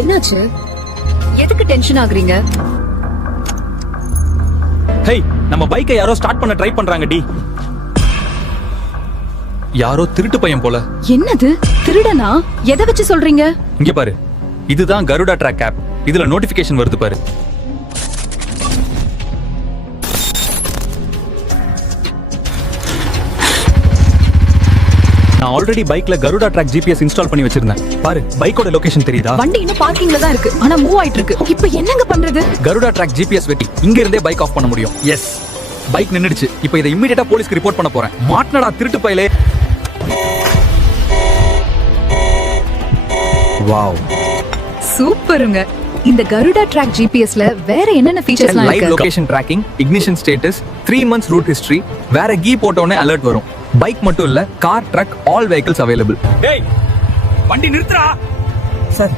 என்னாச்சு? எதுக்கு டென்ஷன் ஆகுறீங்க? ஹே, நம்ம பைக்கை யாரோ ஸ்டார்ட் பண்ண ட்ரை பண்றாங்க டி. யாரோ திருட்டு பையன் போல. என்னது திருடனா? எதை வச்சு சொல்றீங்க? இங்க பாரு, இதுதான் கருடா ட்ராக் ஆப். இதுல நோட்டிபிகேஷன் வருது பாரு. நான் ஆல்ரெடி பைக்ல கருடா ட்ராக் ஜிபிஎஸ் இன்ஸ்டால் பண்ணி வச்சிருந்தேன். பாரு, பைக்கோட லொகேஷன் தெரியுதா? வண்டி இன்னும் பார்க்கிங்ல தான் இருக்கு, ஆனா மூவ் ஆயிட்டு இருக்கு. இப்போ என்னங்க பண்றது? கருடா ட்ராக் ஜிபிஎஸ் வெட்டி இங்க இருந்தே பைக் ஆஃப் பண்ண முடியும். எஸ், பைக் நின்னுடுச்சு. இப்போ இதை இமிடியேட்டா போலீஸ்க்கு ரிப்போர்ட் பண்ண போறேன். மாட்னடா திருட்டு பையலே. வாவ், சூப்பருங்க. இந்த கருடா ட்ராக் ஜிபிஎஸ்ல வேற என்னென்ன ஃபீச்சர்ஸ்லாம் லைவ் இருக்கு? Location tracking, ignition status, 3 months route history, வேற கீ போட்டோனே அலர்ட் வரும். பைக் மட்டும் இல்ல, car, truck, all vehicles available. டேய், வண்டி நிறுத்துடா. சார்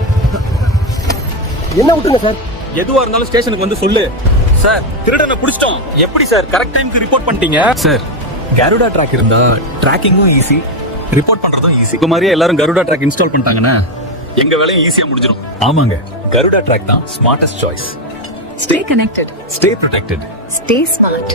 என்ன விட்டுங்க சார். எதுவா இருந்தாலும் ஸ்டேஷனுக்கு வந்து சொல்லு. சார், திருடனை புடிச்சிட்டோம். எப்படி சார் கரெக்ட் டைம்க்கு ரிப்போர்ட் பண்ணிட்டீங்க? சார், கருடா ட்ராக் இருந்தா ட்ராக்கிங்கும் ஈஸி, ரிப்போர்ட் பண்றதும் ஈஸி. இந்த மாதிரியே எல்லாரும் கருடா ட்ராக் இன்ஸ்டால் பண்ணிட்டாங்கன்னா எங்க வேலையும் ஈஸியா முடிஞ்சிடும். ஆமாங்க, கருடா ட்ராக் தான் smartest choice. Stay connected. Stay protected. Stay smart.